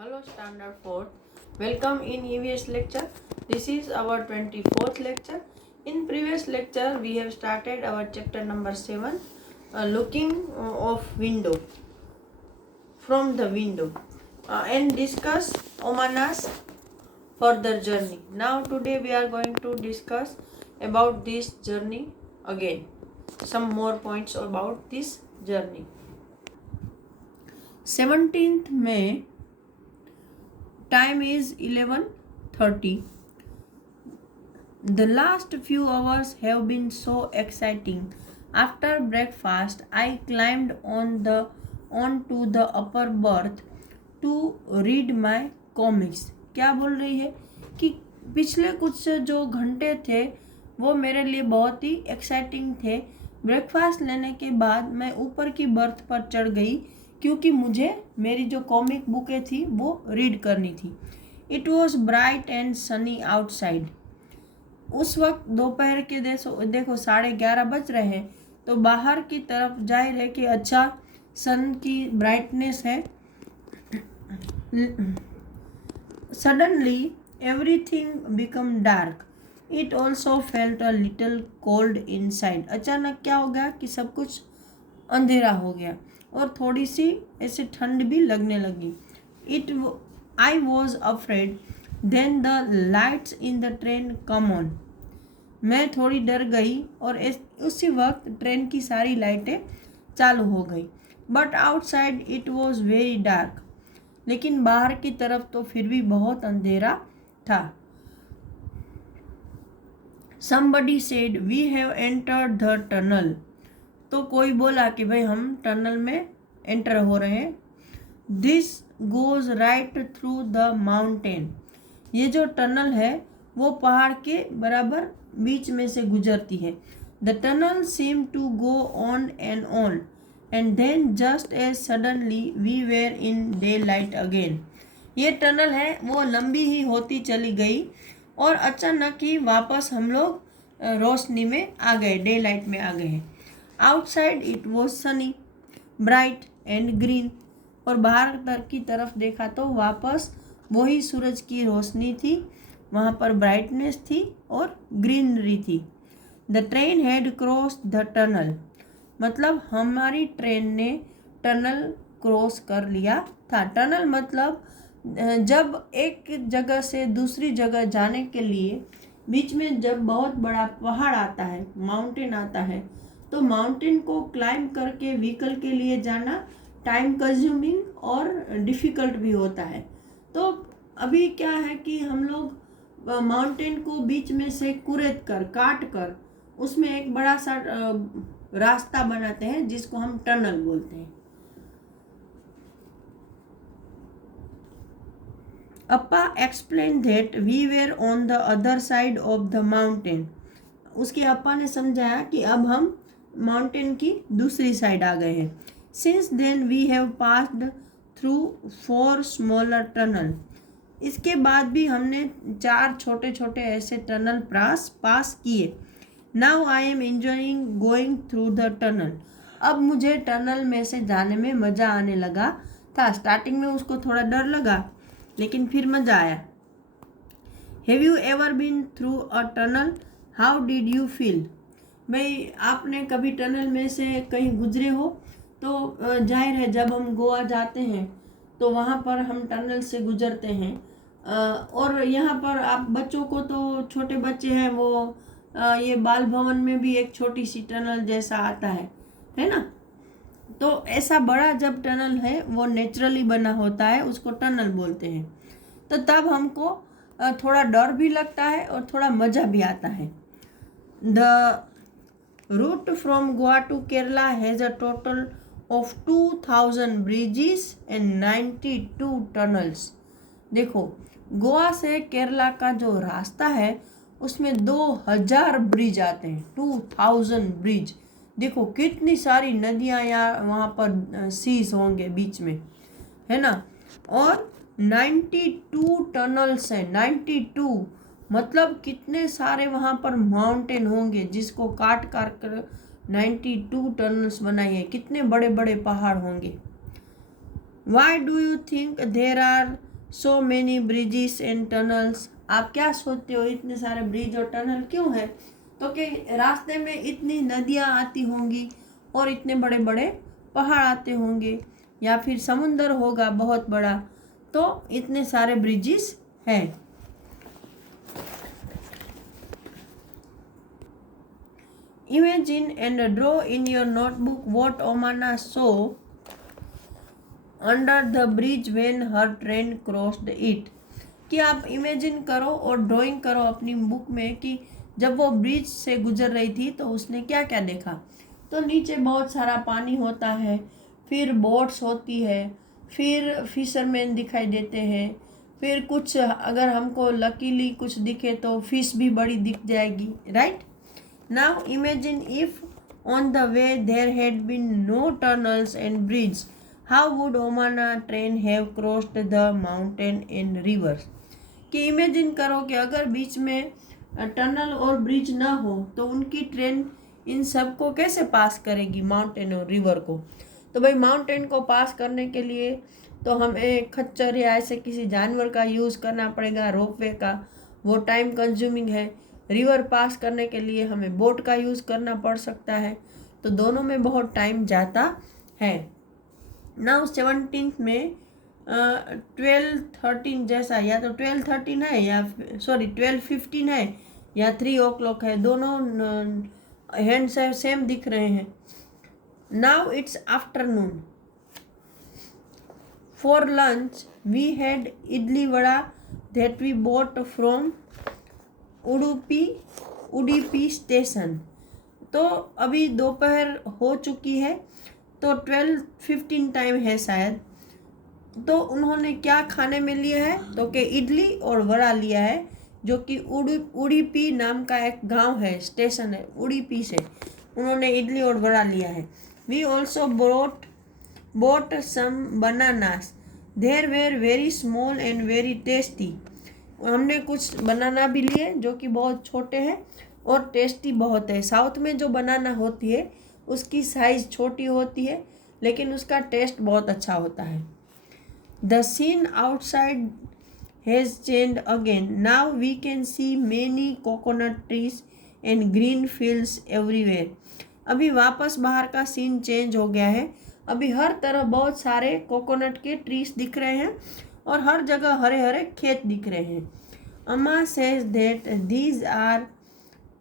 Hello Standard 4th. Welcome in EVS lecture. This is our 24th lecture. In previous lecture we have started our chapter number 7, looking of window, from the window, and discuss Omana's further journey. Now today we are going to discuss about this journey again. Some more points about this journey. 17th May, time is 11:30. The last few hours have been so exciting. After breakfast, I climbed onto the upper berth to read my comics. क्या बोल रही है कि पिछले कुछ जो घंटे थे वो मेरे लिए बहुत ही एक्साइटिंग थे। ब्रेकफास्ट लेने के बाद मैं ऊपर की बर्थ पर चढ़ गई क्योंकि मुझे मेरी जो कॉमिक बुकें थी वो रीड करनी थी। It was bright and Sunny outside. उस वक्त दोपहर के देखो 11:30 बज रहे हैं, तो बाहर की तरफ जाहिर है कि अच्छा सन की ब्राइटनेस है। Suddenly everything become dark. It also felt a little cold inside. अचानक क्या हो गया कि सब कुछ अंधेरा हो गया और थोड़ी सी ऐसे ठंड भी लगने लगी। I was afraid then the lights in the train come on. मैं थोड़ी डर गई और उसी वक्त ट्रेन की सारी लाइटें चालू हो गई। But outside it was very dark. लेकिन बाहर की तरफ तो फिर भी बहुत अंधेरा था। Somebody said we have entered the tunnel. तो कोई बोला कि भाई हम टनल में एंटर हो रहे हैं। This goes right through the mountain. ये जो टनल है वो पहाड़ के बराबर बीच में से गुजरती है। The tunnel seem to go on and then just as suddenly we were in daylight again. ये टनल है वो लंबी ही होती चली गई और अचानक ही वापस हम लोग रोशनी में आ गए, डे लाइट में आ गए हैं। Outside it was Sunny, bright and green. और बाहर की तरफ देखा तो वापस वही सूरज की रोशनी थी, वहाँ पर ब्राइटनेस थी और ग्रीनरी थी। The train had cross the tunnel. मतलब हमारी ट्रेन ने टनल क्रॉस कर लिया था। टनल मतलब जब एक जगह से दूसरी जगह जाने के लिए बीच में जब बहुत बड़ा पहाड़ आता है, माउंटेन आता है, तो माउंटेन को क्लाइंब करके व्हीकल के लिए जाना टाइम कंज्यूमिंग और डिफ़िकल्ट भी होता है। तो अभी क्या है कि हम लोग माउंटेन को बीच में से कुरेद कर काट कर उसमें एक बड़ा सा रास्ता बनाते हैं जिसको हम टनल बोलते हैं। Appa explain that we were on the other side of the mountain. उसके अप्पा ने समझाया कि अब हम माउंटेन की दूसरी साइड आ गए हैं। Since then we have passed through 4 smaller tunnel. इसके बाद भी हमने 4 छोटे छोटे ऐसे टनल पास किए। Now I am enjoying going through the tunnel. अब मुझे टनल में से जाने में मज़ा आने लगा था। स्टार्टिंग में उसको थोड़ा डर लगा लेकिन फिर मज़ा आया। Have you ever been through a tunnel? How did you feel? भाई आपने कभी टनल में से कहीं गुजरे हो तो जाहिर है जब हम गोवा जाते हैं तो वहाँ पर हम टनल से गुजरते हैं। और यहाँ पर आप बच्चों को, तो छोटे बच्चे हैं वो ये बाल भवन में भी एक छोटी सी टनल जैसा आता है ना। तो ऐसा बड़ा जब टनल है वो नेचुरली बना होता है, उसको टनल बोलते हैं। तो तब हमको थोड़ा डर भी लगता है और थोड़ा मज़ा भी आता है। The route from Goa to Kerala has a total of 2000 bridges and 92 tunnels. देखो गोवा से केरला का जो रास्ता है उसमें 2000 ब्रिज आते हैं, 2000 ब्रिज। देखो कितनी सारी नदियाँ यहाँ वहाँ पर सीज होंगे बीच में, है ना। और 92 टनल्स हैं। 92 मतलब कितने सारे वहाँ पर माउंटेन होंगे जिसको काट कर 92 टनल्स बनाई है। कितने बड़े बड़े पहाड़ होंगे। Why do you think there are so many bridges and tunnels? आप क्या सोचते हो इतने सारे ब्रिज और टनल क्यों है? तो कि रास्ते में इतनी नदियाँ आती होंगी और इतने बड़े बड़े पहाड़ आते होंगे, या फिर समुंदर होगा बहुत बड़ा, तो इतने सारे ब्रिजेस हैं। Imagine and draw in your notebook what Omana saw under the bridge when her train crossed it. कि आप इमेजिन करो और ड्राइंग करो अपनी बुक में कि जब वो ब्रिज से गुजर रही थी तो उसने क्या क्या देखा। तो नीचे बहुत सारा पानी होता है, फिर बोट्स होती है, फिर फिशरमैन दिखाई देते हैं, फिर कुछ अगर हमको लकीली कुछ दिखे तो फिश भी बड़ी दिख जाएगी, right. Now imagine if on the way there had been no tunnels and bridges, how would Omana train have crossed the mountain and rivers? कि इमेजिन करो कि अगर बीच में टनल और ब्रिज ना हो तो उनकी ट्रेन इन सब को कैसे पास करेगी, माउंटेन और रिवर को। तो भाई माउंटेन को पास करने के लिए तो हमें खच्चर या ऐसे किसी जानवर का यूज़ करना पड़ेगा, रोपवे का, वो टाइम कंज्यूमिंग है। रिवर पास करने के लिए हमें बोट का यूज़ करना पड़ सकता है, तो दोनों में बहुत टाइम जाता है। नाउ 17 में 12:13 जैसा, या तो 12:13 है या 12:15 है या 3 o'clock है, दोनों हैंड से सेम दिख रहे हैं। Now it's afternoon. For lunch we had idli vada that we bought from Udupi station. तो अभी दोपहर हो चुकी है, तो 12:15 टाइम है शायद। तो उन्होंने क्या खाने में लिया है, तो कि इडली और वड़ा लिया है, जो कि उडुपी नाम का एक गांव है, स्टेशन है, उडुपी से उन्होंने इडली और वड़ा लिया है। We also bought some bananas, there were very small and very tasty. हमने कुछ बनाना भी लिए जो कि बहुत छोटे हैं और टेस्टी बहुत है। साउथ में जो बनाना होती है उसकी साइज़ छोटी होती है लेकिन उसका टेस्ट बहुत अच्छा होता है। The scene outside has changed again, now we can see many coconut trees and green fields everywhere. अभी वापस बाहर का सीन चेंज हो गया है, अभी हर तरफ बहुत सारे कोकोनट के ट्रीज दिख रहे हैं और हर जगह हरे हरे खेत दिख रहे हैं। अम्मा says that these are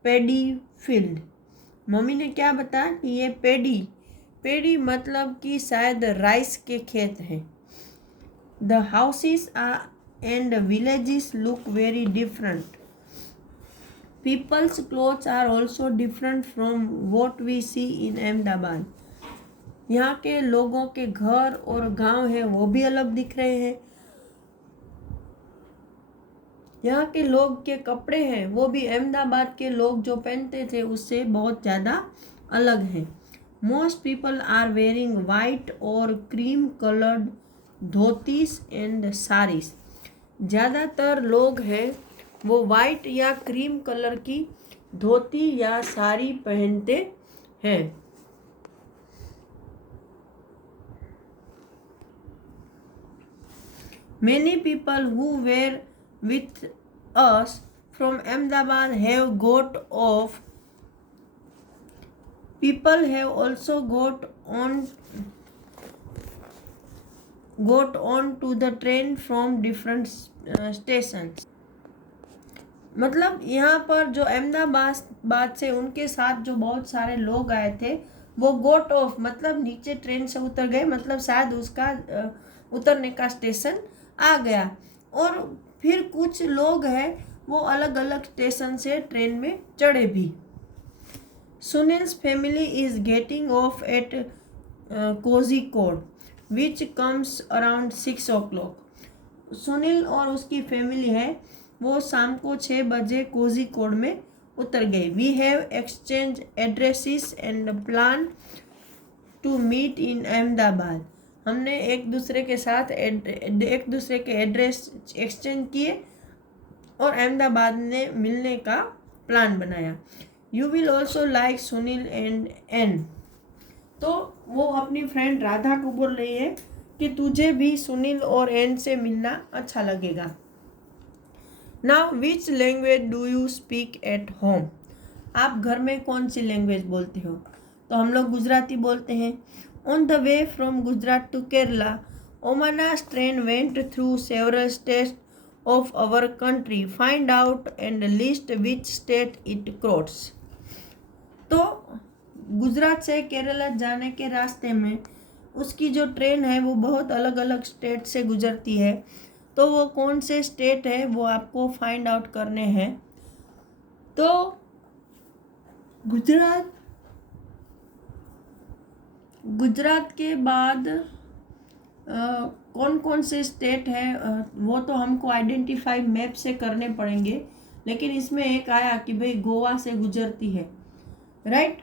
paddy field. Mummy ने क्या बताया कि ये पेडी मतलब कि शायद राइस के खेत हैं। The houses and villages look very different, people's clothes are also different from what we see in Ahmedabad. यहाँ के लोगों के घर और गांव हैं वो भी अलग दिख रहे हैं। यहाँ के लोग के कपड़े हैं वो भी अहमदाबाद के लोग जो पहनते थे उससे बहुत ज़्यादा अलग हैं। Most people are wearing white और cream coloured dhotis and saris. ज़्यादातर लोग हैं वो वाइट या क्रीम कलर की धोती या साड़ी पहनते हैं। Many people who were with us from Ahmedabad have got off. People have also got on to the train from different stations. मतलब यहाँ पर जो अहमदाबाद से उनके साथ जो बहुत सारे लोग आए थे वो गोट ऑफ मतलब नीचे ट्रेन से उतर गए, मतलब शायद उसका उतरने का स्टेशन आ गया। और फिर कुछ लोग हैं वो अलग अलग स्टेशन से ट्रेन में चढ़े भी। Sunil's family is getting off at Kozhikode which comes around 6 o'clock। Sunil और उसकी फैमिली है वो शाम को 6 बजे कोझिकोड में उतर गए। We have exchange addresses and plan to meet in Ahmedabad. हमने एक दूसरे के साथ एक दूसरे के एड्रेस एक्सचेंज किए और अहमदाबाद में मिलने का प्लान बनाया। You will also like Sunil and Ann. तो वो अपनी फ्रेंड राधा को बोल रही है कि तुझे भी सुनील और एन से मिलना अच्छा लगेगा। Now which language do you speak at home? आप घर में कौन सी लैंग्वेज बोलते हो? तो हम लोग गुजराती बोलते हैं। On the way from Gujarat to Kerala, ओमाना's train went through several states of our country. Find out and list which state it crosses. तो गुजरात से केरला जाने के रास्ते में उसकी जो ट्रेन है वो बहुत अलग अलग स्टेट से गुजरती है, तो वो कौन से स्टेट है वो आपको फाइंड आउट करने हैं। तो गुजरात के बाद कौन कौन से स्टेट है वो तो हमको आइडेंटिफाई मैप से करने पड़ेंगे, लेकिन इसमें एक आया कि भाई गोवा से गुजरती है, राइट।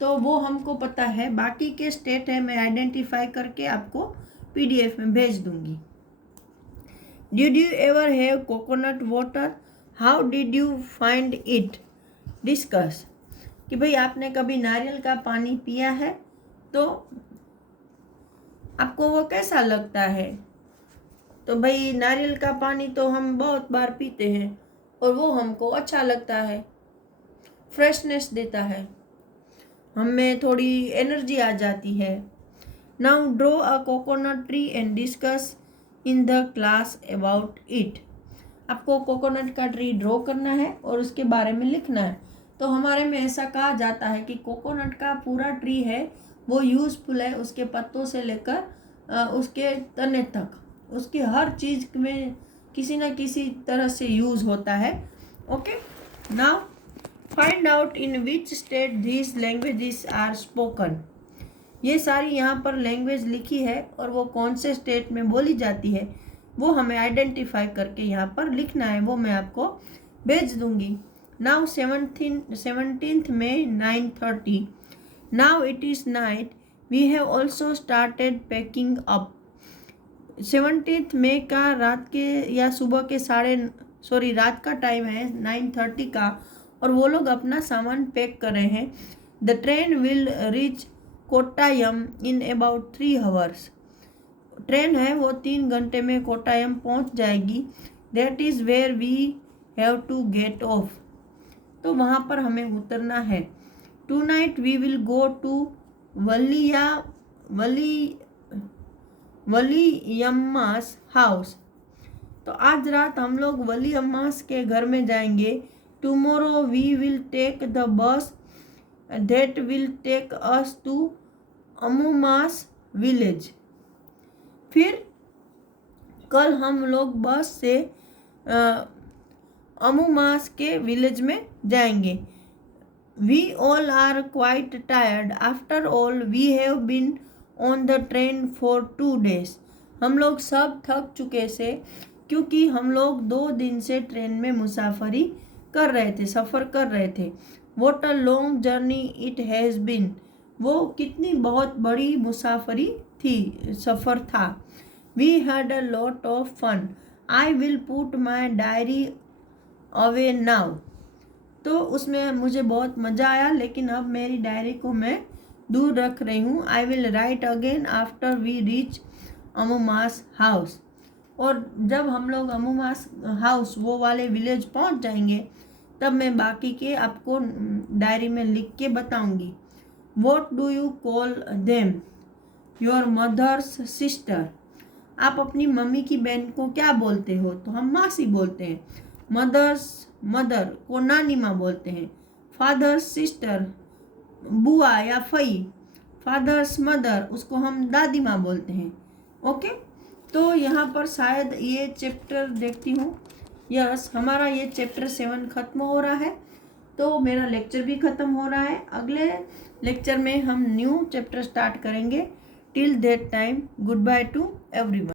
तो वो हमको पता है, बाकी के स्टेट है मैं आइडेंटिफाई करके आपको पीडीएफ में भेज दूंगी। Did you ever have coconut water? How did you find it? Discuss. कि भाई आपने कभी नारियल का पानी पिया है, तो आपको वो कैसा लगता है? तो भाई नारियल का पानी तो हम बहुत बार पीते हैं और वो हमको अच्छा लगता है, फ्रेशनेस देता है, हमें थोड़ी एनर्जी आ जाती है। Now draw a coconut tree and discuss in the class about it. आपको कोकोनट का ट्री ड्रॉ करना है और उसके बारे में लिखना है। तो हमारे में ऐसा कहा जाता है कि कोकोनट का पूरा ट्री है वो यूज़फुल है, उसके पत्तों से लेकर उसके तने तक, उसकी हर चीज़ में किसी न किसी तरह से यूज़ होता है। Okay, now find out in which state this languages are spoken. ये सारी यहाँ पर लैंग्वेज लिखी है और वो कौन से स्टेट में बोली जाती है वो हमें आइडेंटिफाई करके यहाँ पर लिखना है, वो मैं आपको भेज दूँगी। Now 17th May 9:30. Now it is night. We have also started packing up. 17th May का रात के या सुबह के रात का टाइम है 9:30 का, और वो लोग अपना सामान पैक कर रहे हैं। The train will reach Kottayam in about 3 hours. Train है वो 3 घंटे में कोट्टायम पहुंच जाएगी। That is where we have to get off. तो वहाँ पर हमें उतरना है। Tonight we will go to Valiyamma's house. तो आज रात हम लोग वलीयम्मास के घर में जाएंगे। Tomorrow we will take the bus that will take us to Amuma's village. फिर कल हम लोग बस से अमुमास के विलेज में जाएंगे। We all are quite tired. After all, we have been on the train for 2 days. हम लोग सब थक चुके से, क्योंकि हम लोग 2 दिन से ट्रेन में मुसाफरी कर रहे थे, सफ़र कर रहे थे। What a long journey it has been. वो कितनी बहुत बड़ी मुसाफरी थी, सफ़र था। We had a lot of fun. I will put my diary away now. तो उसमें मुझे बहुत मज़ा आया, लेकिन अब मेरी डायरी को मैं दूर रख रही हूँ। I will write again after we reach Amuma's house. और जब हम लोग अमुमास हाउस वो वाले विलेज पहुँच जाएंगे तब मैं बाकी के आपको डायरी में लिख के बताऊँगी। What do you call them? Your mother's sister. आप अपनी मम्मी की बहन को क्या बोलते हो? तो हम मासी बोलते हैं। मदर को नानी माँ बोलते हैं। फादर्स सिस्टर बुआ या फई। फादर्स मदर उसको हम दादी माँ बोलते हैं। ओके, तो यहाँ पर शायद ये चैप्टर देखती हूँ, यस हमारा ये चैप्टर 7 ख़त्म हो रहा है, तो मेरा लेक्चर भी ख़त्म हो रहा है। अगले लेक्चर में हम न्यू चैप्टर स्टार्ट करेंगे। Till that time good by two everyone.